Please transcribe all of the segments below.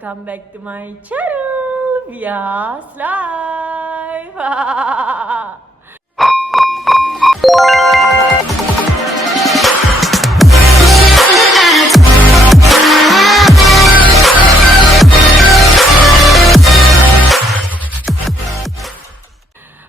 welcome back to my channel, Vias Live.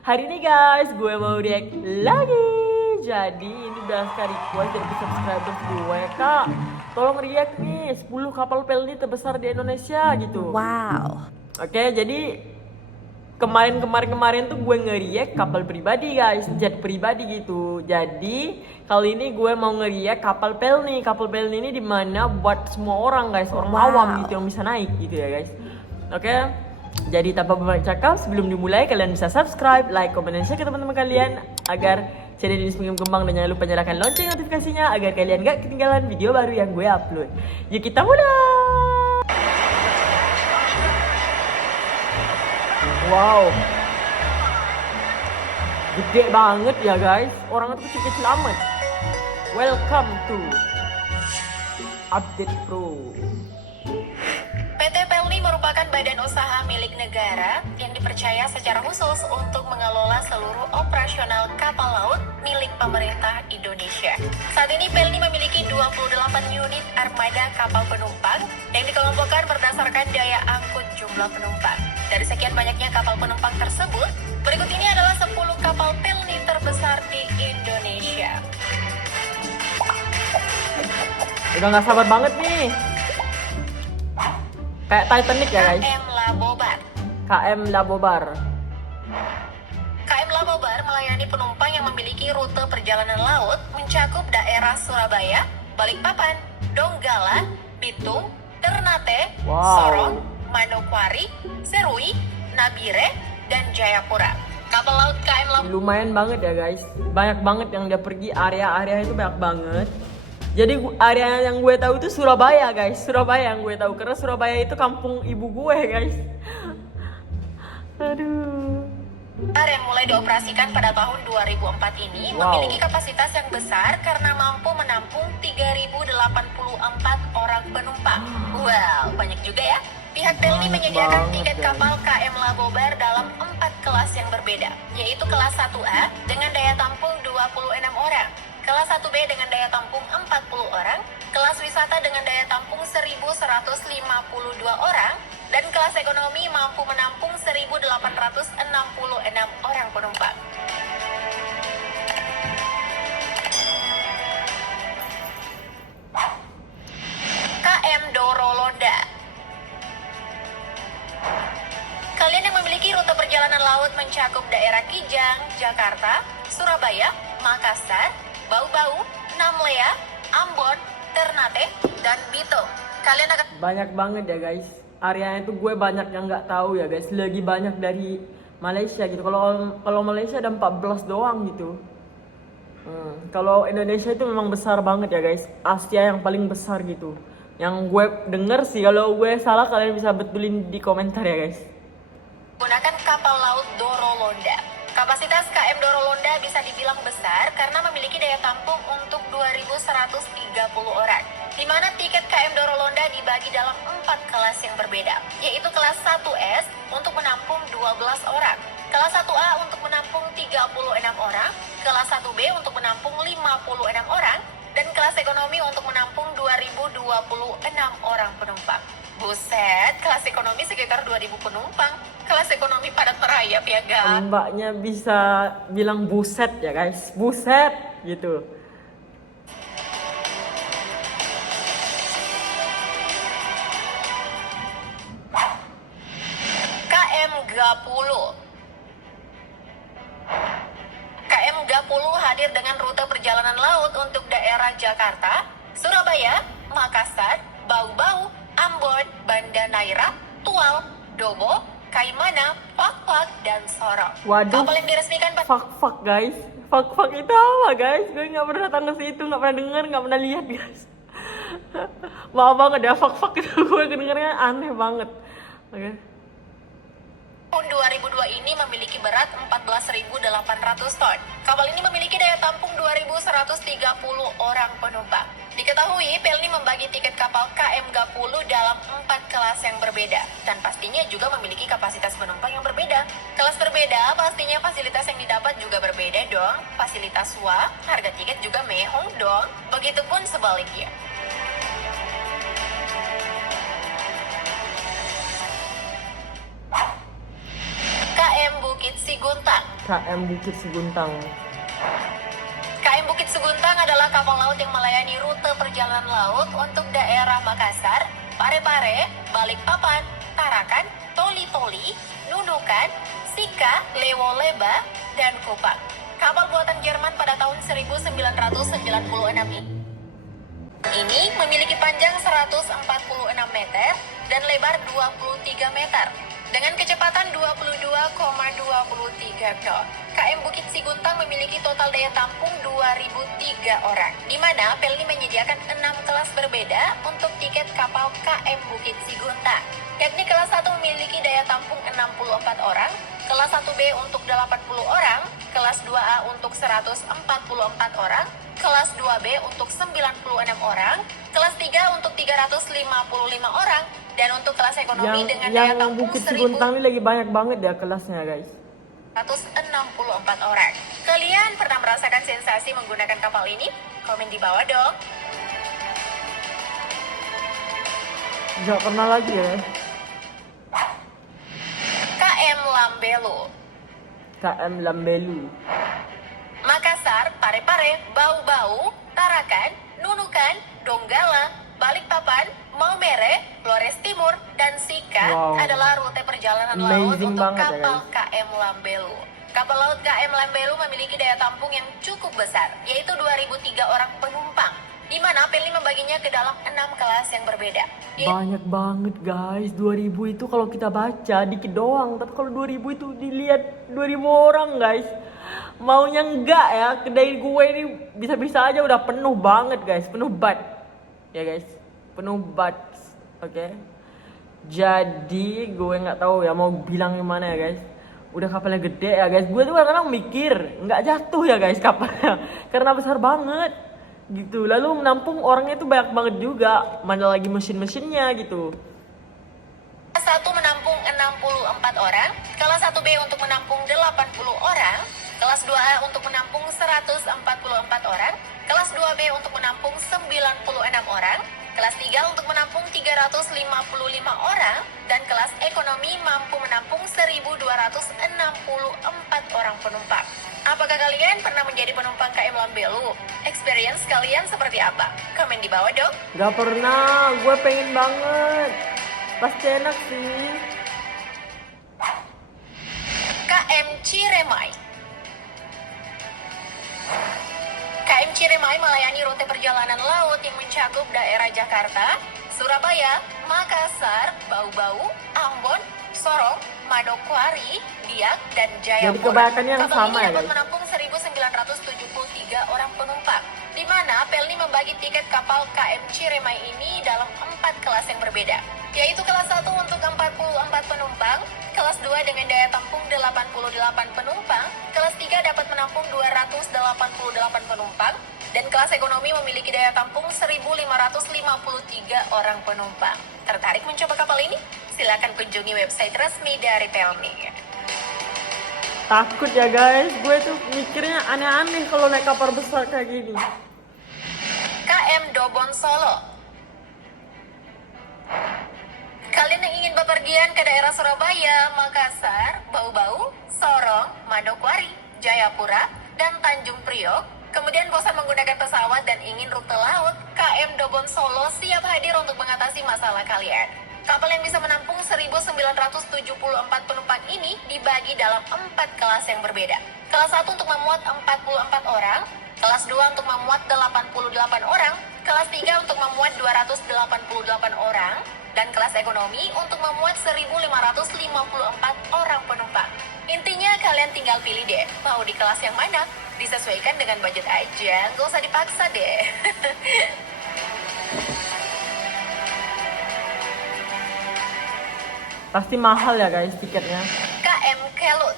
Hari ini guys, gue mau react lagi. Jadi ini berdasarkan request dari subscriber gue, Kak, tolong react nih 10 kapal pelni terbesar di Indonesia gitu. Wow. Oke, jadi kemarin tuh gue nge-react kapal pribadi guys, jet pribadi gitu. Jadi kali ini gue mau nge-react kapal pelni. Kapal pelni ini dimana buat semua orang guys, orang awam gitu yang bisa naik gitu ya guys. Oke. Jadi tanpa banyak cakap, sebelum dimulai kalian bisa subscribe, like, komen, dan share ke teman-teman kalian agar channel ini semakin berkembang, dan jangan lupa nyalakan lonceng notifikasinya agar kalian gak ketinggalan video baru yang gue upload. Yuk kita mulai. Wow, gede banget ya guys, orang itu kecil-kecil amat. Welcome to Update Pro. PT Pelni merupakan badan usaha milik negara yang dipercaya secara khusus untuk mengelola seluruh operasional kapal laut milik pemerintah Indonesia. Saat ini Pelni memiliki 28 unit armada kapal penumpang yang dikelompokkan berdasarkan daya angkut jumlah penumpang. Dari sekian banyaknya kapal penumpang tersebut, berikut ini adalah 10 kapal Pelni terbesar di Indonesia. Udah gak sabar banget nih. Kayak Titanic ya guys. KM Labobar. KM Labobar. KM Labobar melayani penumpang yang memiliki rute perjalanan laut mencakup daerah Surabaya, Balikpapan, Donggala, Bitung, Ternate, Sorong, Manokwari, Serui, Nabire, dan Jayapura. Kapal laut KM Labobar Lumayan banget ya guys. Banyak banget yang dia pergi, area-area itu banyak banget. Jadi area yang gue tahu itu Surabaya guys. Surabaya yang gue tahu karena Surabaya itu kampung ibu gue guys. Aduh. yang mulai dioperasikan pada tahun 2004 ini memiliki kapasitas yang besar karena mampu menampung 3.084 orang penumpang. Wow, banyak juga ya. Pihak Pelni menyediakan tiket kapal KM Labobar dalam 4 kelas yang berbeda, yaitu kelas 1A dengan daya tampung 26 orang, kelas 1B dengan daya tampung 40 orang, kelas wisata dengan daya tampung 1.152 orang, dan kelas ekonomi mampu menampung 1.866 orang penumpang. KM Dorolonda. Kalian yang memiliki rute perjalanan laut mencakup daerah Kijang, Jakarta, Surabaya, Makassar, Bau-Bau, Namlea, Ambon, Ternate, dan Bitung. Kalian akan banyak banget ya guys. Areanya itu gue banyak yang nggak tahu ya guys. Lagi banyak dari Malaysia gitu. Kalau Malaysia ada 14 doang gitu. Kalau Indonesia itu memang besar banget ya guys. Asia yang paling besar gitu. Yang gue denger sih, kalau gue salah kalian bisa betulin di komentar ya guys. gunakan kapal laut Dorolonda. Kapasitas KM Dorolonda bisa dibilang besar karena memiliki daya tampung untuk 2.130 orang, di mana tiket KM Dorolonda dibagi dalam 4 kelas yang berbeda, yaitu kelas 1S untuk menampung 12 orang, kelas 1A untuk menampung 36 orang, kelas 1B untuk menampung 56 orang, dan kelas ekonomi untuk menampung 2.026 orang penumpang. Buset, kelas ekonomi sekitar 2.000 penumpang. Kelas ekonomi padat merayap ya guys. Mbaknya bisa bilang buset ya guys. Buset gitu. KM Gapulu. KM Gapulu hadir dengan rute perjalanan laut untuk daerah Jakarta, Surabaya, Makassar, Bau-Bau, Ambon, Banda Neira, Tual, Dobo, Kaimana, Fak-Fak, dan Sorong. Waduh. Kapal yang diresmikan Fak-Fak guys. Fak-Fak itu apa guys? Gue nggak pernah datang ke situ, nggak pernah dengar, nggak pernah lihat guys. Maaf banget ya, fak-fak itu gue dengernya aneh banget. Oke. tahun 2002 ini memiliki berat 14.800 ton. Kapal ini memiliki daya tampung 2.130 orang penumpang. Diketahui, Pelni membagi tiket kapal KM Gapulu dalam 4 kelas yang berbeda. Dan pastinya juga memiliki kapasitas penumpang yang berbeda. Kelas berbeda, pastinya fasilitas yang didapat juga berbeda dong. Fasilitas SWA, harga tiket juga mehong dong. Begitupun sebaliknya. KM Bukit Siguntang. KM Bukit Siguntang. KM Bukit Seguntang adalah kapal laut yang melayani rute perjalanan laut untuk daerah Makassar, Parepare, Balikpapan, Tarakan, Toli-Toli, Nunukan, Sika, Lewoleba, dan Kupang. Kapal buatan Jerman pada tahun 1996 ini memiliki panjang 146 meter dan lebar 23 meter. Dengan kecepatan 22,23 knot, KM Bukit Siguntang memiliki total daya tampung 2.003 orang, di mana Pelni menyediakan 6 kelas berbeda untuk tiket kapal KM Bukit Siguntang, yakni kelas 1 memiliki daya tampung 64 orang, kelas 1B untuk 80 orang, kelas 2A untuk 144 orang, kelas 2B untuk 96 orang, kelas 3 untuk 355 orang, dan untuk kelas ekonomi dengan daya Yang tampung Bukit Siguntang ini lagi banyak banget ya kelasnya guys. 164 orang. Kalian pernah merasakan sensasi menggunakan kapal ini? Komen di bawah dong. Gak pernah lagi ya. KM Lambelu. KM Lambelu. Makassar, Parepare, Bau-Bau, Tarakan, Nunukan, Donggala, Balikpapan, Maumere, Flores Timur, dan Sika adalah rute perjalanan laut Amazing untuk banget ya, kapal guys. KM Lambelu. Kapal laut KM Lambelu memiliki daya tampung yang cukup besar, yaitu 2.003 orang penumpang, di mana Pelni membaginya ke dalam 6 kelas yang berbeda. Banyak banget guys. 2000 itu kalau kita baca dikit doang, tapi kalau 2000 itu dilihat 2000 orang guys. Maunya enggak ya, kedai gue ini bisa-bisa aja udah penuh banget guys, penuh bat. Ya guys, penuh bat. Oke. Jadi gue nggak tahu ya mau bilang gimana ya guys. Udah kapalnya gede ya guys. Gue tuh kadang mikir nggak jatuh ya guys kapalnya karena besar banget gitu. Lalu menampung orangnya itu banyak banget juga. Mana lagi mesin-mesinnya gitu. Kelas 1 menampung 64 orang, kelas 1B untuk menampung 80 orang, kelas 2A untuk menampung 144 orang, kelas 2B untuk menampung 96 orang, kelas 3 untuk menampung 355 orang, dan kelas ekonomi mampu menampung 1.264 orang penumpang. Apakah kalian pernah menjadi penumpang KM Lambelu? Experience kalian seperti apa? Komen di bawah dong. Gak pernah, gue pengen banget. Pasti enak sih. KM Ciremai. KM Ciremai melayani rute perjalanan laut yang mencakup daerah Jakarta, Surabaya, Makassar, Bau-Bau, Ambon, Sorong, Manokwari, Biak, dan Jayapura. Jadi kebanyakannya yang Kapal sama ini ya, dapat guys? menampung 1.973 orang penumpang, di mana Pelni membagi tiket kapal KM Ciremai ini dalam 4 kelas yang berbeda, yaitu kelas 1 untuk 44 penumpang, kelas 2 dengan daya tampung 88 penumpang, kelas 3 dapat menampung 288 penumpang, dan kelas ekonomi memiliki daya tampung 1.553 orang penumpang. Tertarik mencoba kapal ini? Silakan kunjungi website resmi dari Pelni. Takut ya guys, gue tuh mikirnya aneh-aneh kalau naik kapal besar kayak gini. KM Dobon Solo. Kalian yang ingin bepergian ke daerah Surabaya, Makassar, Bau-Bau, Sorong, Manokwari, Jayapura, dan Tanjung Priok, kemudian bosan menggunakan pesawat dan ingin rute laut, KM Dobon Solo siap hadir untuk mengatasi masalah kalian. Kapal yang bisa menampung 1.974 penumpang ini dibagi dalam 4 kelas yang berbeda. Kelas 1 untuk memuat 44 orang, kelas 2 untuk memuat 88 orang, kelas 3 untuk memuat 288 orang, dan kelas ekonomi untuk memuat 1.554 orang penumpang. Intinya kalian tinggal pilih deh, mau di kelas yang mana? Disesuaikan dengan budget aja, nggak usah dipaksa deh. Pasti mahal ya guys tiketnya. KM Kelut.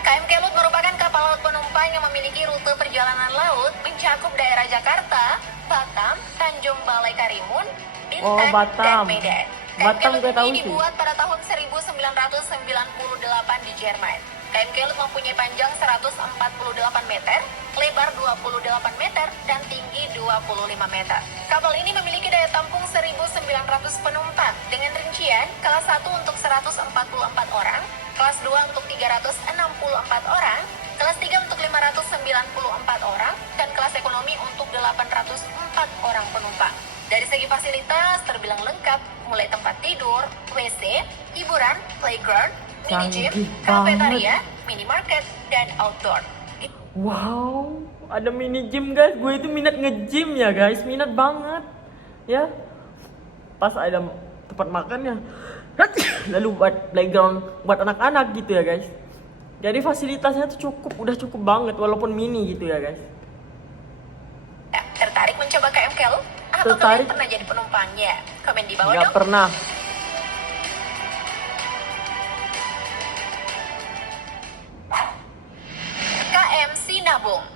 KM Kelut merupakan kapal laut penumpang yang memiliki rute perjalanan laut mencakup daerah Jakarta, Batam, Tanjung Balai Karimun, Bintan, dan Batam. Medan. Batam KM gue Kelut tahu ini sih. dibuat pada tahun 1998 di Jerman. KM Kelut mempunyai panjang 148 meter, lebar 28 meter, dan tinggi 25 meter. Kapal ini memiliki daya tampung 1.900 penumpang dengan rincian kelas 1 untuk 144 orang, kelas 2 untuk 364 orang, kelas 3 untuk 594 orang, dan kelas ekonomi untuk 804 orang penumpang. Dari segi fasilitas terbilang lengkap, mulai tempat tidur, WC, hiburan, playground, mini gym, Canggih kafetaria, minimarket, dan outdoor. Wow, ada mini gym guys. Gue itu minat nge-gym ya guys, minat banget. Ya, pas ada tempat makannya, lalu buat playground buat anak-anak gitu ya guys. Jadi fasilitasnya tuh udah cukup banget walaupun mini gitu ya guys. Tertarik mencoba KM Kelut? Atau Tertarik. kalian pernah jadi penumpangnya? Komen di bawah Nggak dong. pernah. KM Sinabung.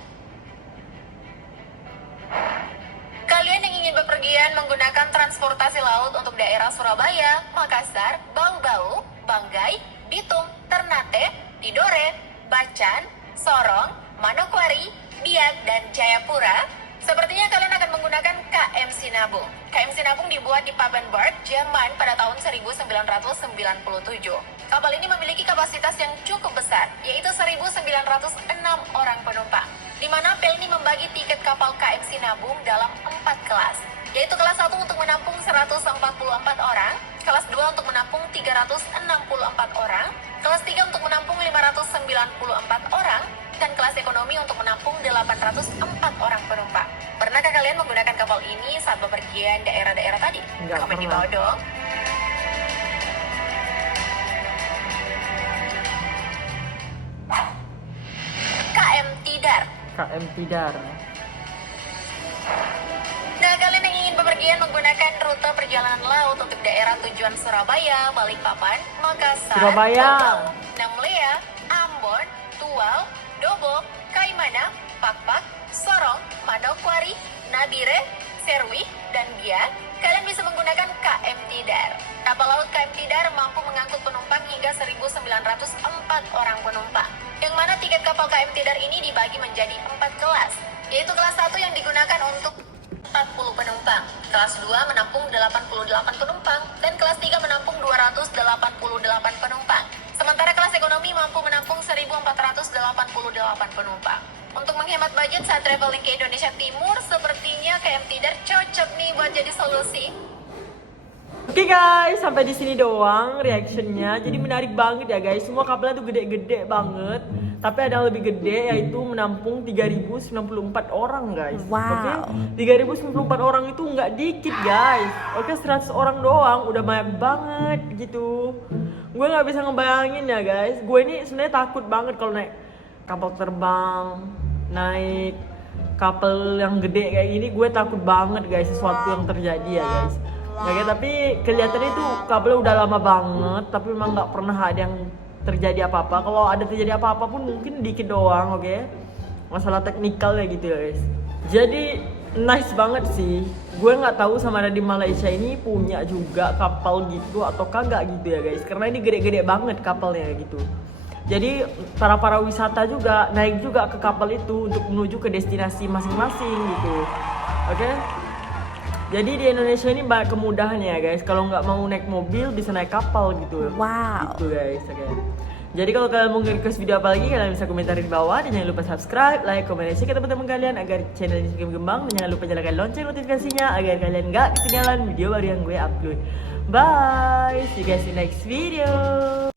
Kalian yang ingin bepergian menggunakan transportasi laut untuk daerah Surabaya, Makassar, Bau-Bau, Banggai, Bitung, Ternate, Tidore, Bacan, Sorong, Manokwari, Biak, dan Jayapura, sepertinya kalian akan menggunakan KM Sinabung. KM Sinabung dibuat di Papenburg, Jerman pada tahun 1997. Kapal ini memiliki kapasitas yang cukup besar, yaitu 1.906 orang penumpang, di mana Pelni membagi tiket kapal KM Sinabung dalam 4 kelas, yaitu kelas 1 untuk menampung 144 orang, kelas 2 untuk menampung 364 orang, kelas 3 untuk menampung 594 orang, dan kelas ekonomi untuk menampung 804 orang penumpang. Pernahkah kalian menggunakan kapal ini saat bepergian daerah-daerah tadi? Nggak Komen di pernah. bawah dong. KM Tidar. KM Tidar. Nah, kalian yang ingin bepergian menggunakan rute perjalanan laut untuk daerah tujuan Surabaya, Balikpapan, Makassar, Surabaya. Bogor, Namlea, Ambon, Tual, Dobo, Kaimana, Pakpak, Sorong, Manokwari, Nabire, Serwi, dan Biak, kalian bisa menggunakan KM Tidar. Kapal laut KM Tidar mampu mengangkut penumpang hingga 1.904 orang penumpang, yang mana tiket kapal KM Tidar ini dibagi menjadi 4 kelas, yaitu kelas 1 yang digunakan untuk 40 penumpang, kelas 2 menampung 88 penumpang, dan kelas 3 menampung 288 penumpang. Sementara kelas ekonomi mampu menampung 1.488 penumpang. Untuk menghemat budget saat traveling ke Indonesia Timur, sepertinya KM Tidar cocok nih buat jadi solusi. Oke guys, sampai di sini doang reactionnya. Jadi menarik banget ya guys. Semua kapalnya tuh gede-gede banget. Tapi ada yang lebih gede, yaitu menampung 3.094 orang guys. Wow. Oke, 3.094 orang itu nggak dikit guys. Oke, 100 orang doang udah banyak banget gitu. Gue nggak bisa ngebayangin ya guys. Gue ini sebenarnya takut banget kalau naik kapal terbang, naik kapal yang gede kayak gini. Gue takut banget guys sesuatu yang terjadi ya guys. Oke, tapi kelihatannya itu kabelnya udah lama banget, tapi memang nggak pernah ada yang terjadi apa-apa. Kalau ada terjadi apa-apa pun mungkin dikit doang, oke? Masalah teknikal ya gitu ya guys. Jadi nice banget sih. Gue nggak tahu sama ada di Malaysia ini punya juga kapal gitu atau kagak gitu ya guys. Karena ini gede-gede banget kapalnya gitu. Jadi para wisata juga naik juga ke kapal itu untuk menuju ke destinasi masing-masing gitu, oke? Jadi di Indonesia ini banyak kemudahan ya guys. Kalau nggak mau naik mobil bisa naik kapal gitu. Wow. Gitu guys, oke. Jadi kalau kalian mau request video apa lagi, kalian bisa komentar di bawah. Dan jangan lupa subscribe, like, komen, dan share ke teman-teman kalian agar channel ini semakin berkembang. Dan jangan lupa nyalakan lonceng notifikasinya agar kalian nggak ketinggalan video baru yang gue upload. Bye, see you guys in next video.